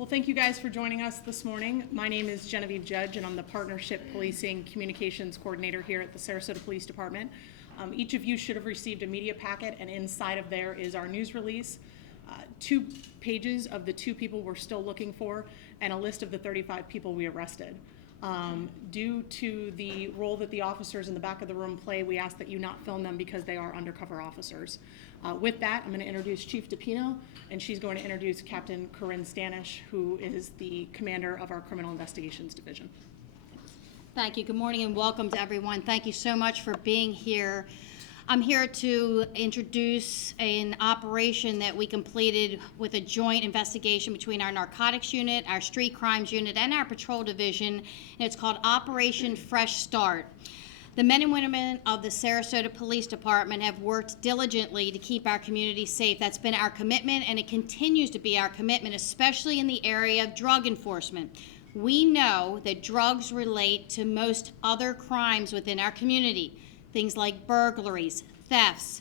Well, thank you guys for joining us this morning. My name is Genevieve Judge, and I'm the Partnership Policing Communications Coordinator here at the Sarasota Police Department. Each of you should have received a media packet, and inside of there is our news release, 2 pages of the 2 people we're still looking for, and a list of the 35 people we arrested. Due to the role that the officers in the back of the room play, we ask that you not film them because they are undercover officers. With that, I'm going to introduce Chief DiPino, and she's going to introduce Captain Corinne Stanish, who is the commander of our Criminal Investigations Division. Thank you. Good morning and welcome to everyone. Thank you so much for being here. I'm here to introduce an operation that we completed with a joint investigation between our narcotics unit, our street crimes unit, and our patrol division, and it's called Operation Fresh Start. The men and women of the Sarasota Police Department have worked diligently to keep our community safe. That's been our commitment, and it continues to be our commitment, especially in the area of drug enforcement. We know that drugs relate to most other crimes within our community. Things like burglaries, thefts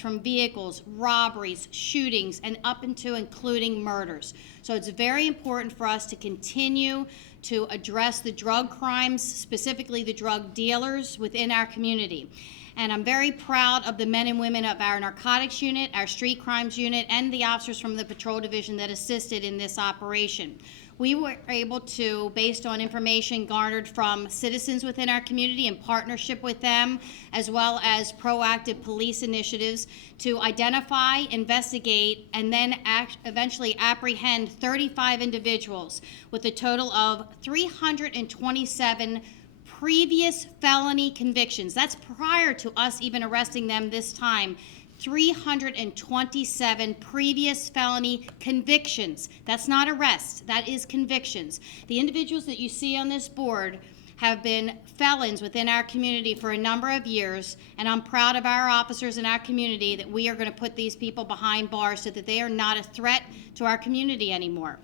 from vehicles, robberies, shootings, and up into including murders. So it's very important for us to continue to address the drug crimes, specifically the drug dealers within our community. And I'm very proud of the men and women of our narcotics unit, our street crimes unit, and the officers from the patrol division that assisted in this operation. We were able to, based on information garnered from citizens within our community in partnership with them, as well as proactive police initiatives, to identify, investigate, and then eventually apprehend 35 individuals with a total of 327 previous felony convictions. That's prior to us even arresting them this time. 327 previous felony convictions. That's not arrests, that is convictions. The individuals that you see on this board have been felons within our community for a number of years, and I'm proud of our officers in our community that we are going to put these people behind bars so that they are not a threat to our community anymore.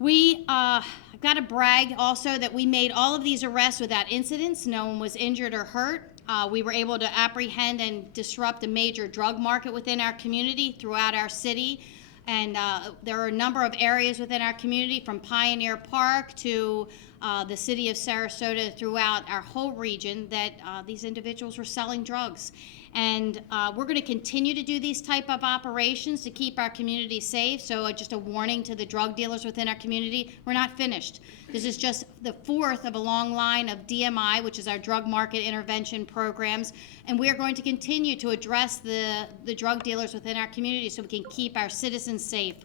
We got to brag also that we made all of these arrests without incidents. No one was injured or hurt. We were able to apprehend and disrupt a major drug market within our community throughout our city. And there are a number of areas within our community, from Pioneer Park to the City of Sarasota, throughout our whole region, that these individuals were selling drugs. And we're going to continue to do these type of operations to keep our community safe. So just a warning to the drug dealers within our community, we're not finished. This is just the 4th of a long line of DMI, which is our drug market intervention programs. And we are going to continue to address the drug dealers within our community so we can keep our citizens safe.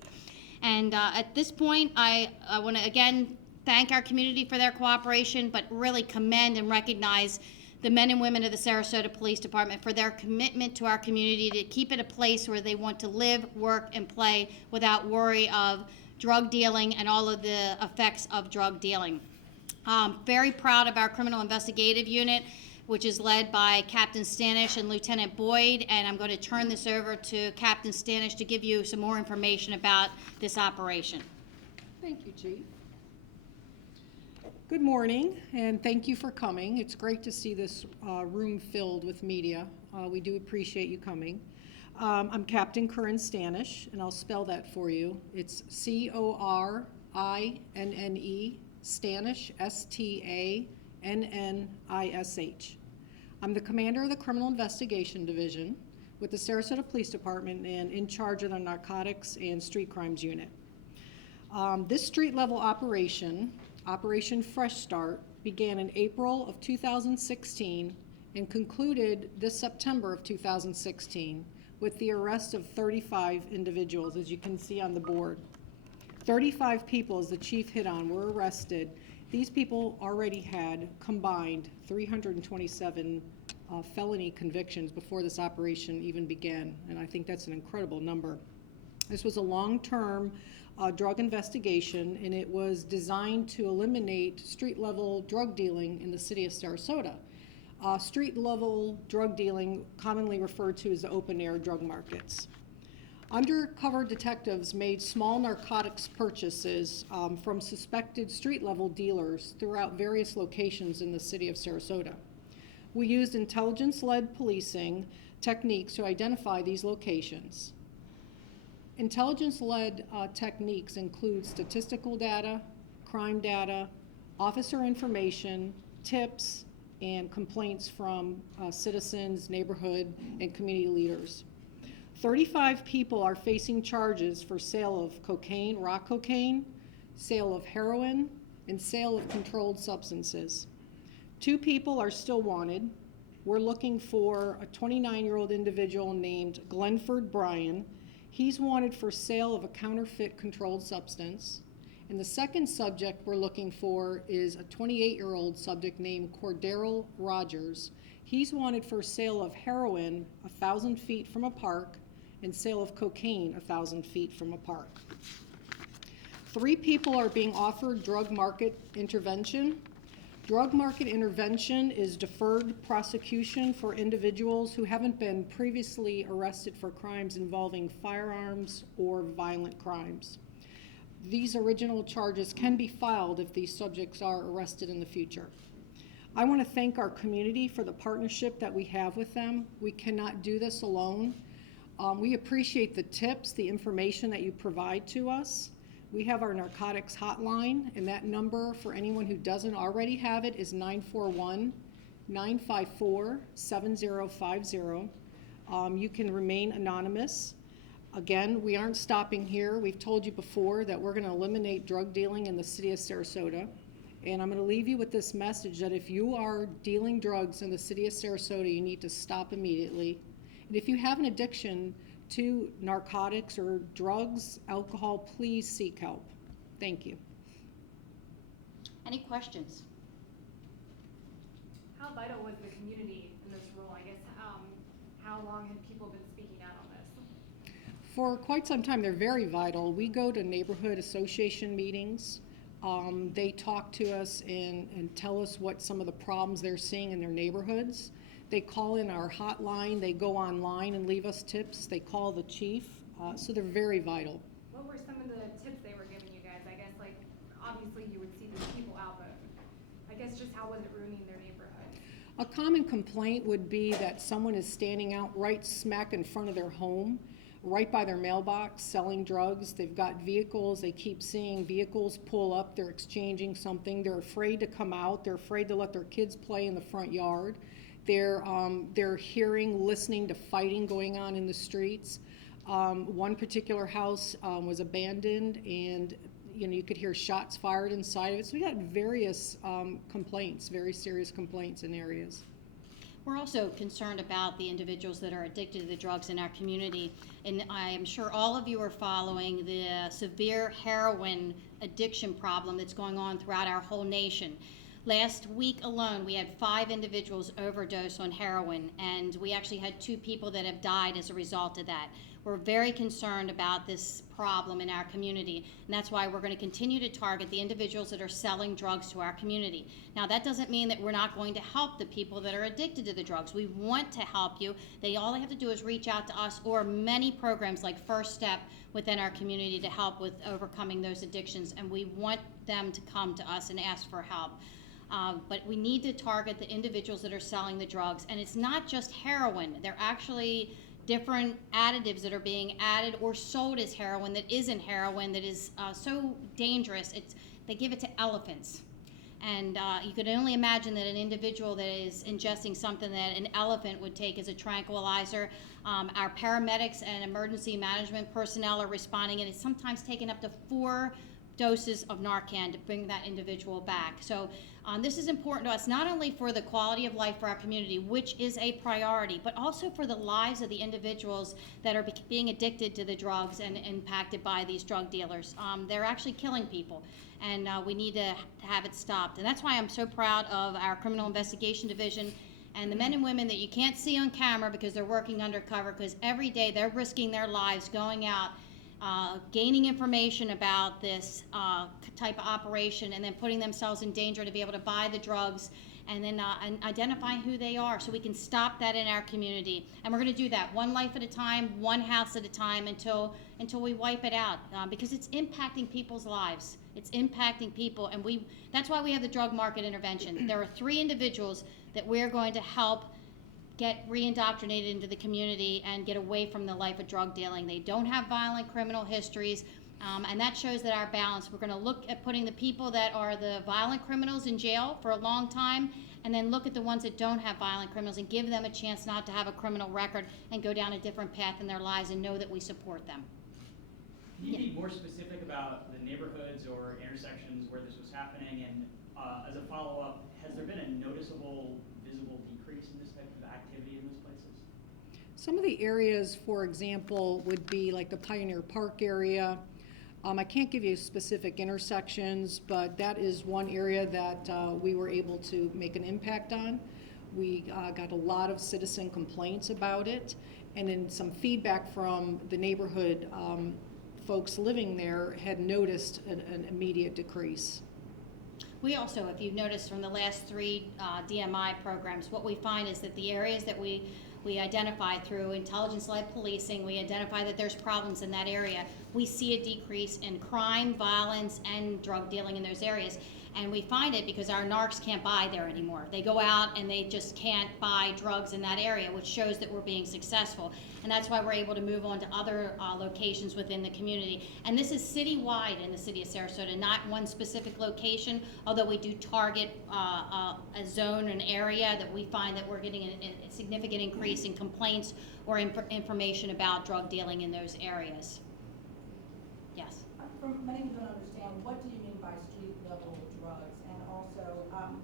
And at this point, I want to again thank our community for their cooperation, but really commend and recognize the men and women of the Sarasota Police Department for their commitment to our community to keep it a place where they want to live, work, and play without worry of drug dealing and all of the effects of drug dealing. Very proud of our criminal investigative unit, which is led by Captain Stanish and Lieutenant Boyd, and I'm going to turn this over to Captain Stanish to give you some more information about this operation. Thank you, Chief. Good morning, and thank you for coming. It's great to see this room filled with media. We do appreciate you coming. I'm Captain Corinne Stanish, and I'll spell that for you. It's Corinne, Stanish, Stannnish. I'm the commander of the Criminal Investigation Division with the Sarasota Police Department and in charge of the Narcotics and Street Crimes Unit. This street-level operation, Operation Fresh Start, began in April of 2016 and concluded this September of 2016 with the arrest of 35 individuals, as you can see on the board. 35 people, as the chief hit on, were arrested. These people already had combined 327 felony convictions before this operation even began, and I think that's an incredible number. This was a long-term drug investigation, and it was designed to eliminate street-level drug dealing in the city of Sarasota. Street-level drug dealing, commonly referred to as open-air drug markets. Undercover detectives made small narcotics purchases from suspected street-level dealers throughout various locations in the city of Sarasota. We used intelligence-led policing techniques to identify these locations. Intelligence-led techniques include statistical data, crime data, officer information, tips, and complaints from citizens, neighborhood, and community leaders. 35 people are facing charges for sale of cocaine, rock cocaine, sale of heroin, and sale of controlled substances. 2 people are still wanted. We're looking for a 29-year-old individual named Glenford Bryan. He's wanted for sale of a counterfeit controlled substance. And the second subject we're looking for is a 28-year-old subject named Cordero Rogers. He's wanted for sale of heroin 1,000 feet from a park and sale of cocaine 1,000 feet from a park. 3 people are being offered drug market intervention. Drug market intervention is deferred prosecution for individuals who haven't been previously arrested for crimes involving firearms or violent crimes. These original charges can be filed if these subjects are arrested in the future. I want to thank our community for the partnership that we have with them. We cannot do this alone. We appreciate the tips, the information that you provide to us. We have our narcotics hotline, and that number for anyone who doesn't already have it is 941-954-7050. You can remain anonymous. Again, we aren't stopping here. We've told you before that we're going to eliminate drug dealing in the city of Sarasota. And I'm going to leave you with this message that if you are dealing drugs in the city of Sarasota, you need to stop immediately. And if you have an addiction to narcotics or drugs, alcohol, please seek help. Thank you. Any questions? How vital was the community in this role? I guess how long have people been speaking out on this? For quite some time, they're very vital. We go to neighborhood association meetings. They talk to us and tell us what some of the problems they're seeing in their neighborhoods. They call in our hotline, they go online and leave us tips, they call the chief, so they're very vital. What were some of the tips they were giving you guys? I guess, like, obviously you would see these people out, but I guess just how was it ruining their neighborhood? A common complaint would be that someone is standing out right smack in front of their home, right by their mailbox, selling drugs. They've got vehicles, they keep seeing vehicles pull up, they're exchanging something, they're afraid to come out, they're afraid to let their kids play in the front yard. They're hearing, listening to fighting going on in the streets. One particular house was abandoned, and you could hear shots fired inside of it. So we got various complaints, very serious complaints in areas. We're also concerned about the individuals that are addicted to the drugs in our community, and I am sure all of you are following the severe heroin addiction problem that's going on throughout our whole nation. Last week alone, we had 5 individuals overdose on heroin, and we actually had 2 people that have died as a result of that. We're very concerned about this problem in our community, and that's why we're going to continue to target the individuals that are selling drugs to our community. Now, that doesn't mean that we're not going to help the people that are addicted to the drugs. We want to help you. All they have to do is reach out to us or many programs like First Step within our community to help with overcoming those addictions, and we want them to come to us and ask for help. But we need to target the individuals that are selling the drugs. And it's not just heroin. They're actually different additives that are being added or sold as heroin that isn't heroin, that is so dangerous. They give it to elephants. And you can only imagine that an individual that is ingesting something that an elephant would take as a tranquilizer. Our paramedics and emergency management personnel are responding, and it's sometimes taken up to 4 doses of Narcan to bring that individual back. So this is important to us, not only for the quality of life for our community, which is a priority, but also for the lives of the individuals that are being addicted to the drugs and impacted by these drug dealers. They're actually killing people, and we need to have it stopped. And that's why I'm so proud of our Criminal Investigation Division and the men and women that you can't see on camera because they're working undercover, because every day they're risking their lives going out, gaining information about this type of operation, and then putting themselves in danger to be able to buy the drugs, and then identifying who they are so we can stop that in our community. And we're going to do that one life at a time, one house at a time, until we wipe it out, because it's impacting people's lives. It's impacting people, and that's why we have the drug market intervention. There are 3 individuals that we're going to help get re-indoctrinated into the community and get away from the life of drug dealing. They don't have violent criminal histories, and that shows that our balance. We're going to look at putting the people that are the violent criminals in jail for a long time, and then look at the ones that don't have violent criminals and give them a chance not to have a criminal record and go down a different path in their lives and know that we support them. Can you be more specific about the neighborhoods or intersections where this was happening? And as a follow-up, has there been a noticeable, visible decrease in this type of activity in those places? Some of the areas, for example, would be like the Pioneer Park area. I can't give you specific intersections, but that is one area that we were able to make an impact on. We got a lot of citizen complaints about it, and then some feedback from the neighborhood folks living there had noticed an immediate decrease. We also, if you've noticed from the last 3 DMI programs, what we find is that the areas that we identify through intelligence-led policing, we identify that there's problems in that area. We see a decrease in crime, violence, and drug dealing in those areas. And we find it because our narcs can't buy there anymore. They go out and they just can't buy drugs in that area, which shows that we're being successful. And that's why we're able to move on to other locations within the community. And this is citywide in the city of Sarasota, not one specific location, although we do target a zone, an area that we find that we're getting a significant increase in complaints or information about drug dealing in those areas. Yes? Many people don't understand, what do you mean by street level drugs? And also,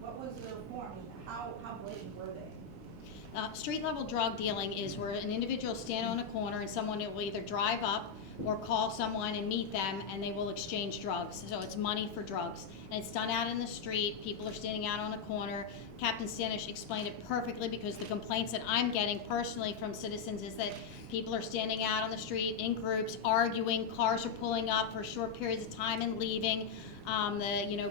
what was their form? How blatant were they? Street level drug dealing is where an individual stand on a corner and someone will either drive up or call someone and meet them, and they will exchange drugs. So it's money for drugs. And it's done out in the street. People are standing out on a corner. Captain Stanish explained it perfectly, because the complaints that I'm getting personally from citizens is that people are standing out on the street in groups, arguing, cars are pulling up for short periods of time and leaving,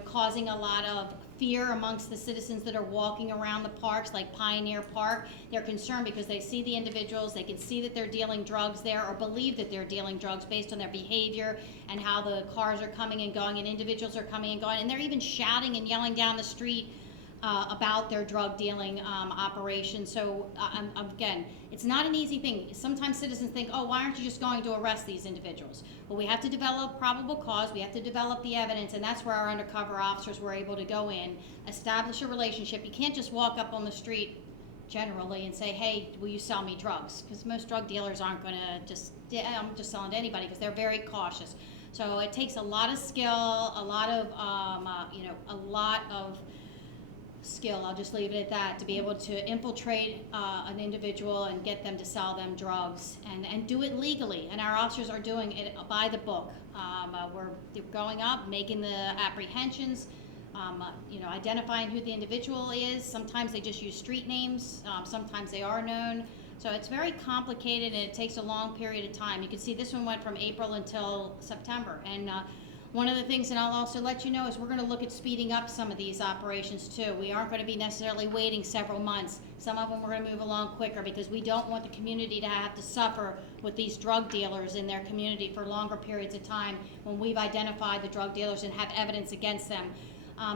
causing a lot of fear amongst the citizens that are walking around the parks, like Pioneer Park. They're concerned because they see the individuals, they can see that they're dealing drugs there, or believe that they're dealing drugs based on their behavior and how the cars are coming and going and individuals are coming and going, and they're even shouting and yelling down the street about their drug dealing operation. So again, it's not an easy thing. Sometimes citizens think, oh, why aren't you just going to arrest these individuals? Well, we have to develop probable cause, we have to develop the evidence, and that's where our undercover officers were able to go in, establish a relationship. You can't just walk up on the street generally and say, hey, will you sell me drugs? Because most drug dealers aren't going to just, I'm just selling to anybody, because they're very cautious. So it takes a lot of skill, a lot of skill, I'll just leave it at that, to be able to infiltrate an individual and get them to sell them drugs, and do it legally. And our officers are doing it by the book. We're going up, making the apprehensions, identifying who the individual is. Sometimes they just use street names, sometimes they are known. So it's very complicated, and it takes a long period of time. You can see this one went from April until September. And one of the things, and I'll also let you know, is we're going to look at speeding up some of these operations too. We aren't going to be necessarily waiting several months. Some of them we're going to move along quicker, because we don't want the community to have to suffer with these drug dealers in their community for longer periods of time when we've identified the drug dealers and have evidence against them.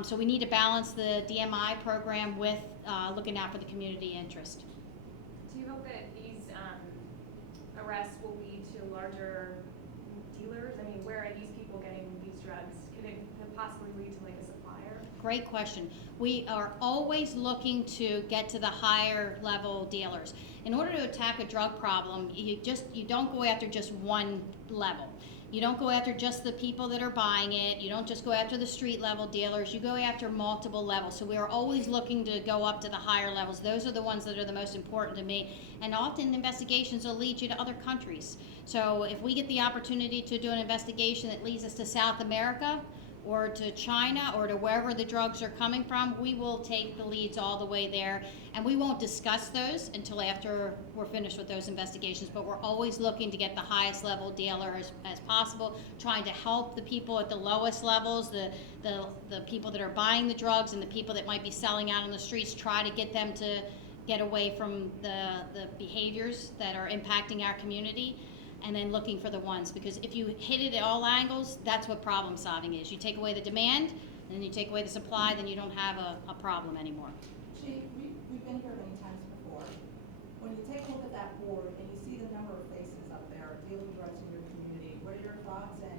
So we need to balance the DMI program with looking out for the community interest. Do you hope that these arrests will lead to larger dealers? I mean, where are these people getting these drugs? Could it possibly lead to like a supplier? Great question. We are always looking to get to the higher level dealers. In order to attack a drug problem, you don't go after just one level. You don't go after just the people that are buying it. You don't just go after the street level dealers. You go after multiple levels. So we are always looking to go up to the higher levels. Those are the ones that are the most important to me. And often investigations will lead you to other countries. So if we get the opportunity to do an investigation that leads us to South America, or to China, or to wherever the drugs are coming from, we will take the leads all the way there. And we won't discuss those until after we're finished with those investigations, but we're always looking to get the highest level dealer as possible, trying to help the people at the lowest levels, the people that are buying the drugs and the people that might be selling out on the streets, try to get them to get away from the behaviors that are impacting our community. And then looking for the ones, because if you hit it at all angles, that's what problem solving is. You take away the demand, and then you take away the supply, then you don't have a problem anymore. Chief, we've been here many times before. take a look at that board and you see the number of faces up there dealing drugs in your community, what are your thoughts? And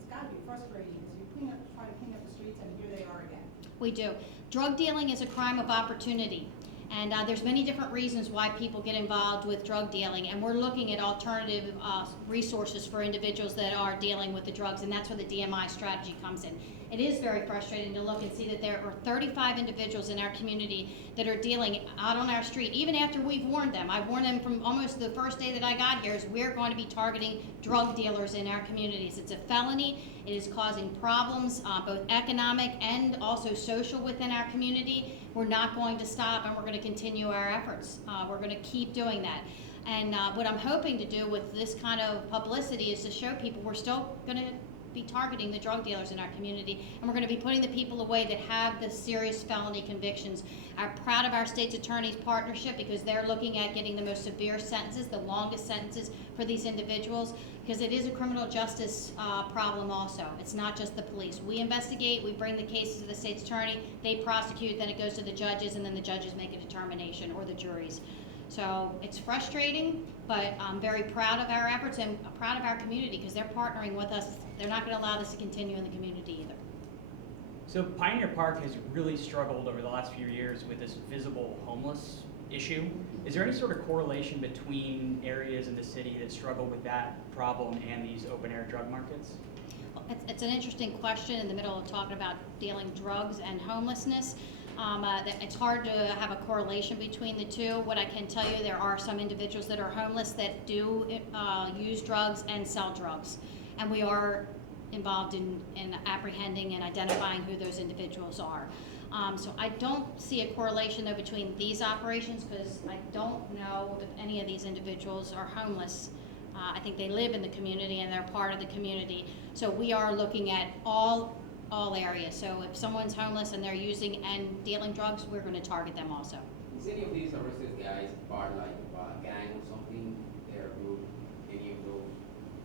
it's gotta be frustrating, because you try to clean up the streets and here they are again. We do. Drug dealing is a crime of opportunity. And there's many different reasons why people get involved with drug dealing, and we're looking at alternative resources for individuals that are dealing with the drugs, and that's where the DMI strategy comes in. It is very frustrating to look and see that there are 35 individuals in our community that are dealing out on our street, even after we've warned them. I've warned them from almost the first day that I got here, is we're going to be targeting drug dealers in our communities. It's a felony. It is causing problems, both economic and also social within our community. We're not going to stop, and we're going to continue our efforts. We're going to keep doing that. And what I'm hoping to do with this kind of publicity is to show people we're still going to be targeting the drug dealers in our community, and we're going to be putting the people away that have the serious felony convictions. I'm proud of our state's attorney's partnership, because they're looking at getting the most severe sentences, the longest sentences for these individuals, because it is a criminal justice problem also. It's not just the police. We investigate, we bring the cases to the state's attorney, they prosecute, then it goes to the judges, and then the judges make a determination, or the juries. So it's frustrating, but I'm very proud of our efforts and proud of our community, because they're partnering with us. They're not going to allow this to continue in the community either. So Pioneer Park has really struggled over the last few years with this visible homeless issue. Is there any sort of correlation between areas in the city that struggle with that problem and these open air drug markets? It's an interesting question in the middle of talking about dealing drugs and homelessness. It's hard to have a correlation between the two. What I can tell you, there are some individuals that are homeless that do use drugs and sell drugs. And we are involved in apprehending and identifying who those individuals are. So I don't see a correlation though between these operations, because I don't know if any of these individuals are homeless. I think they live in the community and they're part of the community. So we are looking at all areas. So if someone's homeless and they're using and dealing drugs, we're going to target them also. Is any of these arrested guys part like a gang or something? They're group, any of those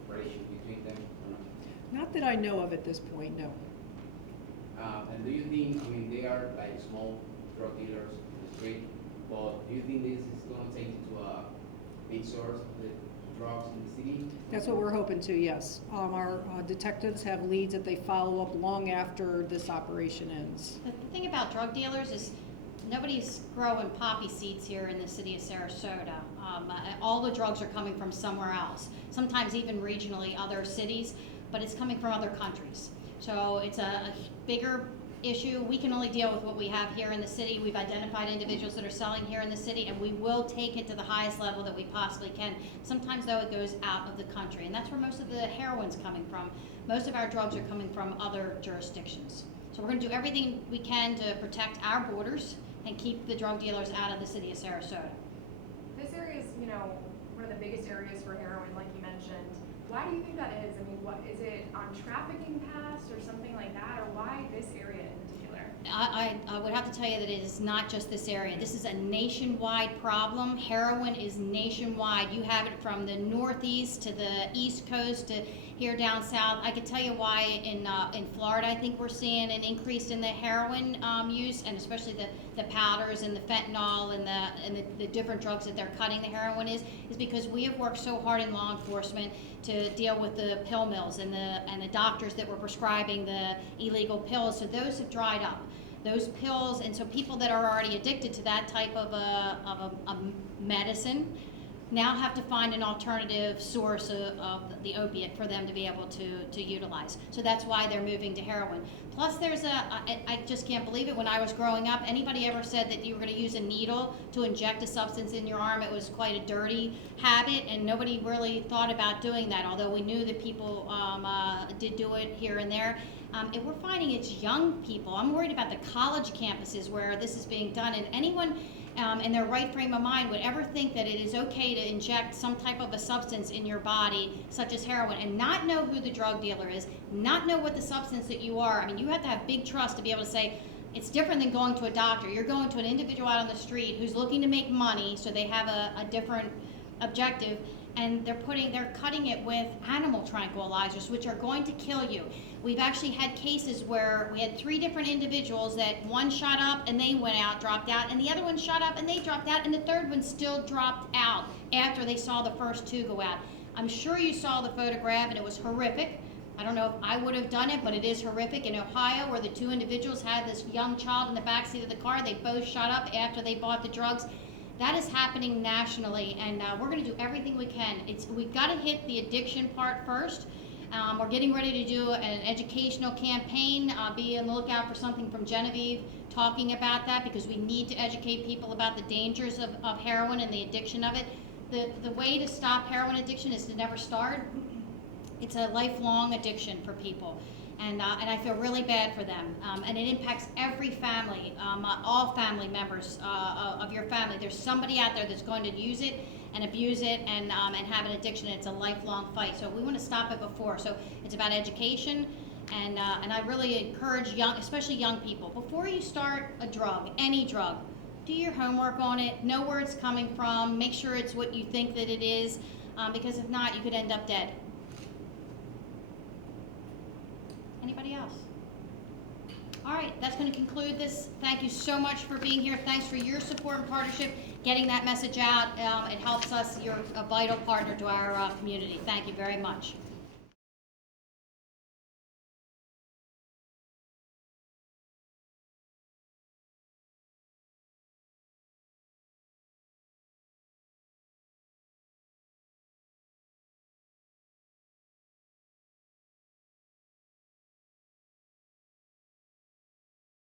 relations between them or not? Not that I know of at this point, no. And do you think, I mean, they are like small drug dealers in the street, but do you think this is going to take it to a big source of the drugs in the city? That's what we're hoping to, yes. Our detectives have leads that they follow up long after this operation ends. The thing about drug dealers is nobody's growing poppy seeds here in the city of Sarasota. All the drugs are coming from somewhere else, sometimes even regionally, other cities, but it's coming from other countries. So it's a bigger issue. We can only deal with what we have here in the city. We've identified individuals that are selling here in the city, and we will take it to the highest level that we possibly can. Sometimes, though, it goes out of the country, and that's where most of the heroin's coming from. Most of our drugs are coming from other jurisdictions. So we're going to do everything we can to protect our borders and keep the drug dealers out of the city of Sarasota. This area is, one of the biggest areas for heroin, like you mentioned. Why do you think that is? I mean, what is it on trafficking paths or something like that, or why this area in particular? I would have to tell you that it is not just this area. This is a nationwide problem. Heroin is nationwide. You have it from the Northeast to the East Coast to here down south. I could tell you why in Florida I think we're seeing an increase in the heroin use, and especially the powders and the fentanyl and the different drugs that they're cutting the heroin is because we have worked so hard in law enforcement to deal with the pill mills and the doctors that were prescribing the illegal pills. So those have dried up. Those pills, and so people that are already addicted to that type of a medicine now have to find an alternative source of the opiate for them to be able to utilize. So that's why they're moving to heroin. Plus there's I just can't believe it, when I was growing up, anybody ever said that you were going to use a needle to inject a substance in your arm, it was quite a dirty habit, and nobody really thought about doing that, although we knew that people did do it here and there. And we're finding it's young people. I'm worried about the college campuses where this is being done, and anyone in their right frame of mind would ever think that it is okay to inject some type of a substance in your body, such as heroin, and not know who the drug dealer is, not know what the substance that you are. I mean, you have to have big trust to be able to say, it's different than going to a doctor. You're going to an individual out on the street who's looking to make money, so they have a different objective, and they're cutting it with animal tranquilizers, which are going to kill you. We've actually had cases where we had 3 different individuals that one shot up and they went out, dropped out, and the other one shot up and they dropped out, and the third one still dropped out after they saw the first 2 go out. I'm sure you saw the photograph, and it was horrific. I don't know if I would have done it, but it is horrific. In Ohio, where the 2 individuals had this young child in the backseat of the car, they both shot up after they bought the drugs. That is happening nationally, and we're going to do everything we can. We've got to hit the addiction part first. We're getting ready to do an educational campaign. Be on the lookout for something from Genevieve talking about that, because we need to educate people about the dangers of heroin and the addiction of it. The way to stop heroin addiction is to never start. It's a lifelong addiction for people, and I feel really bad for them. And it impacts every family, all family members of your family. There's somebody out there that's going to use it and abuse it and have an addiction. It's a lifelong fight. So we want to stop it before. So it's about education, and I really encourage especially young people, before you start a drug, any drug, do your homework on it, know where it's coming from, make sure it's what you think that it is, because if not, you could end up dead. Anybody else? All right, that's going to conclude this. Thank you so much for being here. Thanks for your support and partnership, getting that message out. It helps us. You're a vital partner to our community. Thank you very much.